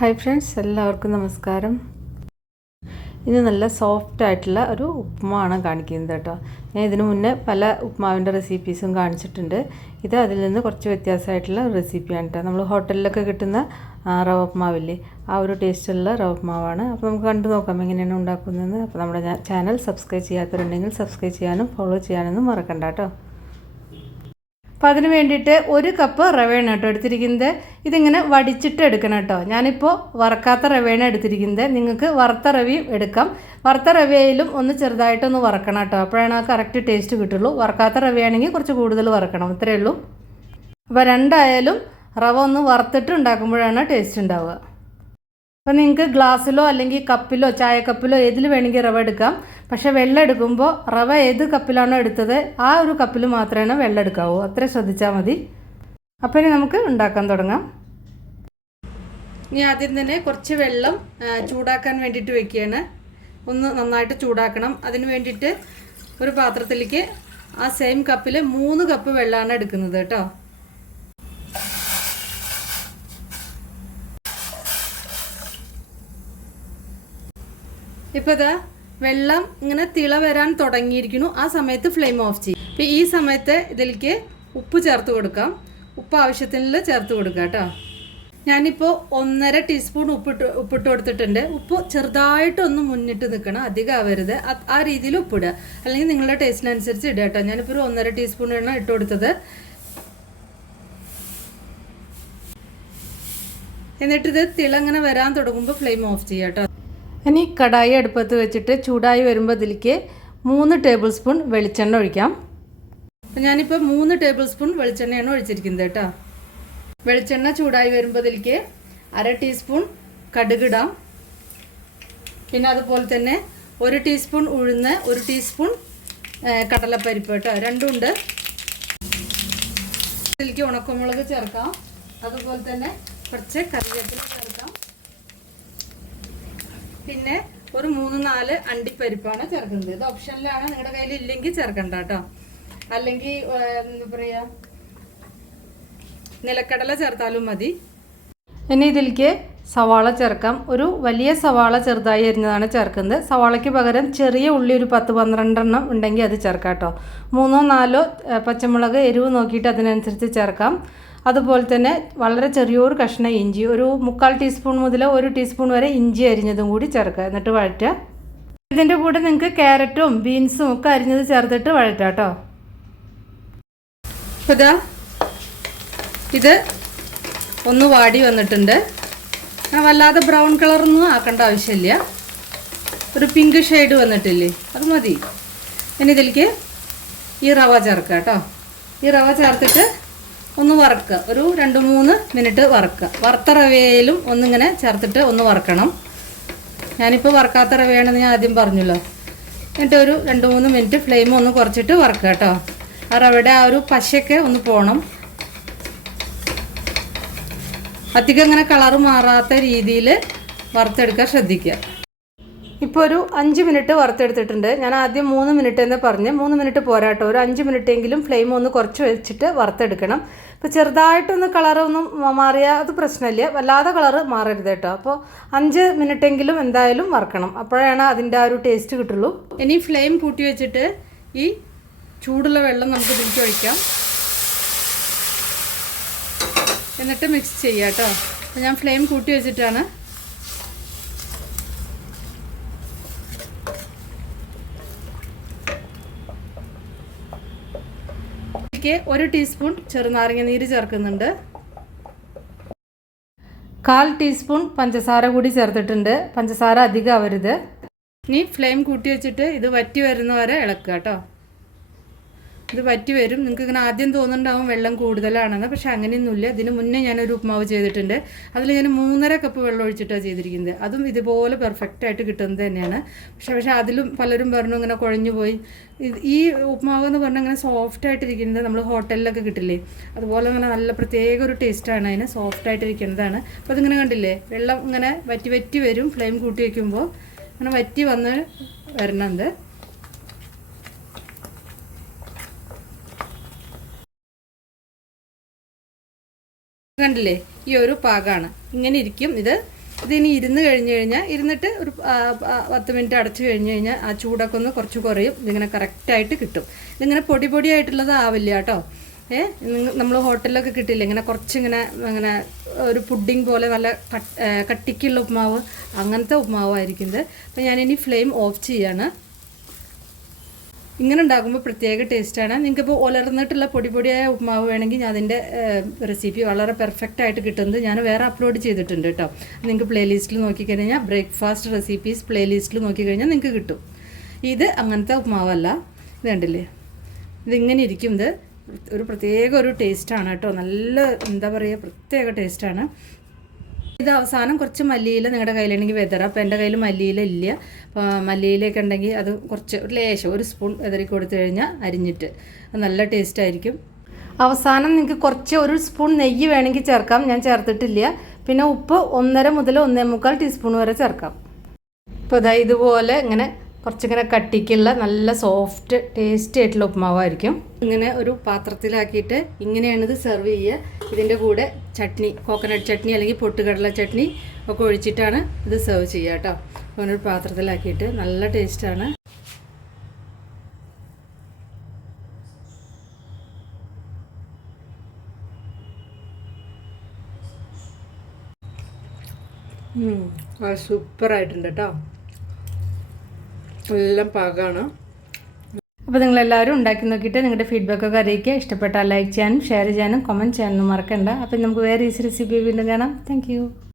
Hi friends, എല്ലാവർക്കും നമസ്കാരം. ഇത് നല്ല സോഫ്റ്റ് ആയിട്ടുള്ള ഒരു ഉപ്മാവാണ് കാണിക്കുന്നത് കേട്ടോ. ഞാൻ ഇതിനു മുന്നേ പല ഉപ്മാവിൻ്റെ റെസിപ്പീസും കാണിച്ചിട്ടുണ്ട്. ഇത് അതിൽ നിന്ന് കുറച്ച് വ്യത്യാസമായിട്ടുള്ള റെസിപ്പിയാണ് കേട്ടോ. നമ്മൾ ഹോട്ടലിലൊക്കെ കിട്ടുന്ന റവ ഉപ്മാവില്ലേ, ആ ഒരു ടേസ്റ്റുള്ള റവ ഉപ്മാവാണ്. അപ്പോൾ നമുക്ക് കണ്ടു നോക്കാം എങ്ങനെയാണ് ഉണ്ടാക്കുന്നതെന്ന്. അപ്പോൾ നമ്മുടെ ചാനൽ സബ്സ്ക്രൈബ് ചെയ്യാത്തവരുണ്ടെങ്കിൽ സബ്സ്ക്രൈബ് ചെയ്യാനും ഫോളോ ചെയ്യാനൊന്നും മറക്കണ്ട കേട്ടോ. അപ്പോൾ അതിന് വേണ്ടിയിട്ട് 1 കപ്പ് റവയാണ് കേട്ടോ എടുത്തിരിക്കുന്നത്. ഇതിങ്ങനെ വടിച്ചിട്ട് എടുക്കണം കേട്ടോ. ഞാനിപ്പോൾ വറക്കാത്ത റവയാണ് എടുത്തിരിക്കുന്നത്. നിങ്ങൾക്ക് വറുത്ത റവയും എടുക്കാം. വറുത്ത റവയിലും ഒന്ന് ചെറുതായിട്ടൊന്ന് വറക്കണം കേട്ടോ. അപ്പോഴാണ് ആ കറക്റ്റ് ടേസ്റ്റ് കിട്ടുള്ളൂ. വറക്കാത്ത റവയാണെങ്കിൽ കുറച്ച് കൂടുതൽ വറക്കണം, ഇത്രയേ ഉള്ളൂ. അപ്പോൾ രണ്ടായാലും റവ ഒന്ന് വറുത്തിട്ട് ഉണ്ടാക്കുമ്പോഴാണ് ടേസ്റ്റ് ഉണ്ടാവുക. അപ്പോൾ നിങ്ങൾക്ക് ഗ്ലാസ്സിലോ അല്ലെങ്കിൽ കപ്പിലോ ചായക്കപ്പിലോ ഏതിൽ വേണമെങ്കിൽ റവ എടുക്കാം. പക്ഷേ വെള്ളം എടുക്കുമ്പോൾ റവ ഏത് കപ്പിലാണോ എടുത്തത് ആ ഒരു കപ്പിൽ മാത്രമേ വെള്ളം എടുക്കാവൂ. അത്ര ശ്രദ്ധിച്ചാൽ മതി. അപ്പോൾ ഇനി നമുക്ക് ഉണ്ടാക്കാൻ തുടങ്ങാം. ഇനി ആദ്യം തന്നെ കുറച്ച് വെള്ളം ചൂടാക്കാൻ വേണ്ടിയിട്ട് വെക്കുകയാണ്. ഒന്ന് നന്നായിട്ട് ചൂടാക്കണം. അതിന് വേണ്ടിയിട്ട് ഒരു പാത്രത്തിലേക്ക് ആ സെയിം കപ്പിൽ 3 കപ്പ് വെള്ളമാണ് എടുക്കുന്നത് കേട്ടോ. ഇപ്പോൾ ഇതാ വെള്ളം ഇങ്ങനെ തിള വരാൻ തുടങ്ങിയിരിക്കുന്നു. ആ സമയത്ത് ഫ്ലെയിം ഓഫ് ചെയ്യും. അപ്പോൾ ഈ സമയത്ത് ഇതിലേക്ക് ഉപ്പ് ചേർത്ത് കൊടുക്കാം. ഉപ്പ് ആവശ്യത്തിന് ചേർത്ത് കൊടുക്കാം കേട്ടോ. ഞാനിപ്പോൾ 1.5 ടീസ്പൂൺ ഉപ്പിട്ട് കൊടുത്തിട്ടുണ്ട്. ഉപ്പ് ചെറുതായിട്ടൊന്ന് മുന്നിട്ട് നിൽക്കണം, അധികം ആവരുത്. ആ രീതിയിൽ ഉപ്പിടുക, അല്ലെങ്കിൽ നിങ്ങളുടെ ടേസ്റ്റിനനുസരിച്ച് ഇടുക കേട്ടോ. ഞാനിപ്പോൾ ഒരു 1.5 ടീസ്പൂണാണ് ഇട്ട് കൊടുത്തത്. എന്നിട്ടിത് തിളങ്ങനെ വരാൻ തുടങ്ങുമ്പോൾ ഫ്ലെയിം ഓഫ് ചെയ്യാം കേട്ടോ. ഇനി കടായി അടുപ്പത്ത് വെച്ചിട്ട് ചൂടായി വരുമ്പോൾ ഇതിലേക്ക് 3 ടേബിൾ സ്പൂൺ വെളിച്ചെണ്ണ ഒഴിക്കാം. അപ്പം ഞാനിപ്പോൾ 3 ടേബിൾ സ്പൂൺ വെളിച്ചെണ്ണയാണ് ഒഴിച്ചിരിക്കുന്നത് കേട്ടോ. വെളിച്ചെണ്ണ ചൂടായി വരുമ്പോൾ ഇതിലേക്ക് 1/2 ടീസ്പൂൺ കടുകിടാം. പിന്നെ അതുപോലെ തന്നെ 1 ടീസ്പൂൺ ഉഴുന്ന്, 1 ടീസ്പൂൺ കടലപ്പരിപ്പ് കേട്ടോ, രണ്ടും ഉണ്ട്. ഇതിലേക്ക് ഉണക്കമുളക് ചേർക്കാം. അതുപോലെ തന്നെ കുറച്ച് കറിവേപ്പില ചേർക്കാം. പിന്നെ ഒരു 3-4 അണ്ടിപ്പരിപ്പാണ് ചേർക്കുന്നത്. ഇത് ഓപ്ഷനിലാണ്, നിങ്ങളുടെ കയ്യിൽ ഇല്ലെങ്കിൽ ചേർക്കണ്ട കേട്ടോ. അല്ലെങ്കിൽ എന്താ പറയുക, നിലക്കടല ചേർത്താലും മതി. ഇനി ഇതിലേക്ക് സവാള ചേർക്കാം. ഒരു വലിയ സവാള ചെറുതായി അരിഞ്ഞതാണ് ചേർക്കുന്നത്. സവാളയ്ക്ക് പകരം ചെറിയ ഉള്ളി ഒരു 10-12 എണ്ണം ഉണ്ടെങ്കിൽ അത് ചേർക്കാം കേട്ടോ. 3-4 പച്ചമുളക് എരിവ് നോക്കിയിട്ട് അതിനനുസരിച്ച് ചേർക്കാം. അതുപോലെ തന്നെ വളരെ ചെറിയൊരു കഷ്ണം ഇഞ്ചി, ഒരു 3/4 ടീസ്പൂൺ മുതൽ 1 ടീസ്പൂൺ വരെ ഇഞ്ചി അരിഞ്ഞതും കൂടി ചേർക്കുക. എന്നിട്ട് വഴറ്റുക. ഇതിൻ്റെ കൂടെ നിങ്ങൾക്ക് ക്യാരറ്റും ബീൻസും ഒക്കെ അരിഞ്ഞത് ചേർത്തിട്ട് വഴറ്റാം കേട്ടോ. ഇതാ ഇത് ഒന്ന് വാടി വന്നിട്ടുണ്ട്. വല്ലാതെ ബ്രൗൺ കളറൊന്നും ആക്കേണ്ട ആവശ്യമില്ല. ഒരു പിങ്ക് ഷെയ്ഡ് വന്നിട്ടില്ലേ, അത് മതി. ഇനി ഇതിലേക്ക് ഈ റവ ചേർക്കുക കേട്ടോ. ഈ റവ ചേർത്തിട്ട് ഒന്ന് വറക്കുക. ഒരു 2-3 മിനിറ്റ് വറക്കുക. വറുത്ത റവയിലും ഒന്നിങ്ങനെ ചേർത്തിട്ട് ഒന്ന് വറക്കണം. ഞാനിപ്പോൾ വറക്കാത്ത റവയാണെന്ന് ഞാൻ ആദ്യം പറഞ്ഞല്ലോ. എന്നിട്ട് ഒരു 2-3 മിനിറ്റ് ഫ്ലെയിം ഒന്ന് കുറച്ചിട്ട് വറക്കുക കേട്ടോ. ആ റവയുടെ ആ ഒരു പശയൊക്കെ ഒന്ന് പോകണം. അധികം ഇങ്ങനെ കളറ് മാറാത്ത രീതിയിൽ വറുത്തെടുക്കാൻ ശ്രദ്ധിക്കുക. ഇപ്പോൾ ഒരു 5 മിനിറ്റ് വറുത്തെടുത്തിട്ടുണ്ട്. ഞാൻ ആദ്യം 3 മിനിറ്റ് എന്ന് പറഞ്ഞ് 3 മിനിറ്റ് പോരാട്ടോ. ഒരു 5 മിനിറ്റെങ്കിലും ഫ്ലെയിം ഒന്ന് കുറച്ച് വെച്ചിട്ട് വറുത്തെടുക്കണം. ഇപ്പോൾ ചെറുതായിട്ടൊന്ന് കളറൊന്നും മാറിയാൽ അത് പ്രശ്നമില്ല, വല്ലാതെ കളറ് മാറരുത് കേട്ടോ. അപ്പോൾ 5 മിനിറ്റെങ്കിലും എന്തായാലും വറക്കണം, അപ്പോഴാണ് അതിൻ്റെ ആ ഒരു ടേസ്റ്റ് കിട്ടുള്ളൂ. ഇനി ഫ്ലെയിം കൂട്ടി വെച്ചിട്ട് ഈ ചൂടുള്ള വെള്ളം നമുക്ക് ഇതിലേക്ക് ഒഴിക്കാം. എന്നിട്ട് മിക്സ് ചെയ്യാം കേട്ടോ. അപ്പോൾ ഞാൻ ഫ്ലെയിം കൂട്ടി വെച്ചിട്ടാണ്. ഇതിലേക്ക് 1 ടീസ്പൂൺ ചെറുനാരങ്ങ നീര് ചേർക്കുന്നുണ്ട്. 1/4 ടീസ്പൂൺ പഞ്ചസാര കൂടി ചേർത്തിട്ടുണ്ട്. പഞ്ചസാര അധികം ആവരുത്. ഇനി ഫ്ലെയിം കൂട്ടി വെച്ചിട്ട് ഇത് വറ്റി വരുന്നവരെ ഇളക്കുക കേട്ടോ. ഇത് വറ്റി വരും. നിങ്ങൾക്ക് ഇങ്ങനെ ആദ്യം തോന്നുന്നുണ്ടാവും വെള്ളം കൂടുതലാണെന്ന്, പക്ഷെ അങ്ങനെയൊന്നുമില്ല. ഇതിന് മുന്നേ ഞാനൊരു ഉപ്മാവ് ചെയ്തിട്ടുണ്ട്. അതിൽ ഞാൻ 3.5 കപ്പ് വെള്ളം ഒഴിച്ചിട്ടാണ് ചെയ്തിരിക്കുന്നത്. അതും ഇതുപോലെ പെർഫെക്റ്റായിട്ട് കിട്ടുന്നത് തന്നെയാണ്. പക്ഷേ അതിലും പലരും പറഞ്ഞു ഇങ്ങനെ കുഴഞ്ഞു പോയി. ഈ ഉപ്മാവ് എന്ന് പറഞ്ഞാൽ ഇങ്ങനെ സോഫ്റ്റായിട്ടിരിക്കുന്നത് നമ്മൾ ഹോട്ടലിലൊക്കെ കിട്ടില്ലേ, അതുപോലെ അങ്ങനെ നല്ല പ്രത്യേക ഒരു ടേസ്റ്റാണ് അതിന്. സോഫ്റ്റായിട്ടിരിക്കുന്നതാണ്. അപ്പോൾ അതിങ്ങനെ കണ്ടില്ലേ, വെള്ളം ഇങ്ങനെ വറ്റി വറ്റി വരും. ഫ്ലെയിം കൂട്ടി വയ്ക്കുമ്പോൾ അങ്ങനെ വറ്റി വന്ന് വരണത്. കണ്ടില്ലേ, ഈ ഒരു പാകമാണ്. ഇങ്ങനെ ഇരിക്കും ഇത്. ഇതിനി ഇരുന്നിട്ട് ഒരു 10 മിനിറ്റ് അടച്ചു കഴിഞ്ഞ് കഴിഞ്ഞാൽ ആ ചൂടൊക്കെ ഒന്ന് കുറച്ച് കുറയും. ഇതിങ്ങനെ കറക്റ്റായിട്ട് കിട്ടും. ഇതിങ്ങനെ പൊടിയായിട്ടുള്ളത് ആവില്ല കേട്ടോ. നമ്മൾ ഹോട്ടലിലൊക്കെ കിട്ടില്ല ഇങ്ങനെ കുറച്ചിങ്ങനെ അങ്ങനെ ഒരു പുഡിംഗ് പോലെ നല്ല കട്ടിക്കുള്ള ഉപ്മാവ്, അങ്ങനത്തെ ഉപ്മാവായിരിക്കുന്നത്. അപ്പോൾ ഞാനിനി ഫ്ലെയിം ഓഫ് ചെയ്യാണ്. ഇങ്ങനെ ഉണ്ടാക്കുമ്പോൾ പ്രത്യേക ടേസ്റ്റാണ്. നിങ്ങൾക്കിപ്പോൾ ഉലർന്നിട്ടുള്ള പൊടിയായ ഉപ്മാവ് വേണമെങ്കിൽ ഞാൻ അതിൻ്റെ റെസിപ്പി വളരെ പെർഫെക്റ്റ് ആയിട്ട് കിട്ടുന്നത് ഞാൻ വേറെ അപ്ലോഡ് ചെയ്തിട്ടുണ്ട് കേട്ടോ. നിങ്ങൾക്ക് പ്ലേലിസ്റ്റിൽ നോക്കിക്കഴിഞ്ഞാൽ ബ്രേക്ക്ഫാസ്റ്റ് റെസിപ്പീസ് പ്ലേലിസ്റ്റിൽ നോക്കിക്കഴിഞ്ഞാൽ നിങ്ങൾക്ക് കിട്ടും. ഇത് അങ്ങനത്തെ ഉപ്മാവല്ല. ഇത് കണ്ടില്ലേ, ഇതിങ്ങനെ ഇരിക്കും. ഇത് ഒരു പ്രത്യേക ഒരു ടേസ്റ്റാണ് കേട്ടോ. നല്ല എന്താ പറയുക, പ്രത്യേക ടേസ്റ്റാണ്. ഇത് അവസാനം കുറച്ച് മല്ലിയില നിങ്ങളുടെ കയ്യിലുണ്ടെങ്കിൽ വെതറ. അപ്പോൾ എൻ്റെ കയ്യിൽ മല്ലിയില ഇല്ല. അപ്പോൾ മല്ലിയിലൊക്കെ ഉണ്ടെങ്കിൽ അത് കുറച്ച് ഒരു ലേശം 1 സ്പൂൺ വെതറി കൊടുത്തു കഴിഞ്ഞാൽ അരിഞ്ഞിട്ട് നല്ല ടേസ്റ്റ് ആയിരിക്കും. അവസാനം നിങ്ങൾക്ക് കുറച്ച് 1 സ്പൂൺ നെയ്യ് വേണമെങ്കിൽ ചേർക്കാം. ഞാൻ ചേർത്തിട്ടില്ല. പിന്നെ ഉപ്പ് 1.5 മുതൽ 1.25 ടീസ്പൂൺ വരെ ചേർക്കാം. ഇപ്പോൾ ഇതുപോലെ ഇങ്ങനെ കുറച്ചിങ്ങനെ കട്ടിക്കുള്ള നല്ല സോഫ്റ്റ് ടേസ്റ്റി ആയിട്ടുള്ള ഉപ്മാവായിരിക്കും. ഇങ്ങനെ ഒരു പാത്രത്തിലാക്കിയിട്ട് ഇങ്ങനെയാണ് ഇത് സെർവ് ചെയ്യുക. ഇതിൻ്റെ കൂടെ ചട്നി, കോക്കനട്ട് ചട്നി അല്ലെങ്കിൽ പൊട്ടുകടല ചട്നി ഒക്കെ ഒഴിച്ചിട്ടാണ് ഇത് സെർവ് ചെയ്യുക കേട്ടോ. അങ്ങനെ ഒരു പാത്രത്തിലാക്കിയിട്ട് നല്ല ടേസ്റ്റാണ്. സൂപ്പറായിട്ടുണ്ട് കേട്ടോ. എല്ലാം പാകമാണ്. അപ്പോൾ നിങ്ങളെല്ലാവരും ഉണ്ടാക്കി നോക്കിയിട്ട് നിങ്ങളുടെ ഫീഡ്ബാക്കൊക്കെ അറിയിക്കുക. ഇഷ്ടപ്പെട്ടാൽ ലൈക്ക് ചെയ്യാനും ഷെയർ ചെയ്യാനും കമൻറ്റ് ചെയ്യാനും മറക്കണ്ട. അപ്പം നമുക്ക് വേറെ ഈസി റെസിപ്പി വീണ്ടും കാണാം. താങ്ക്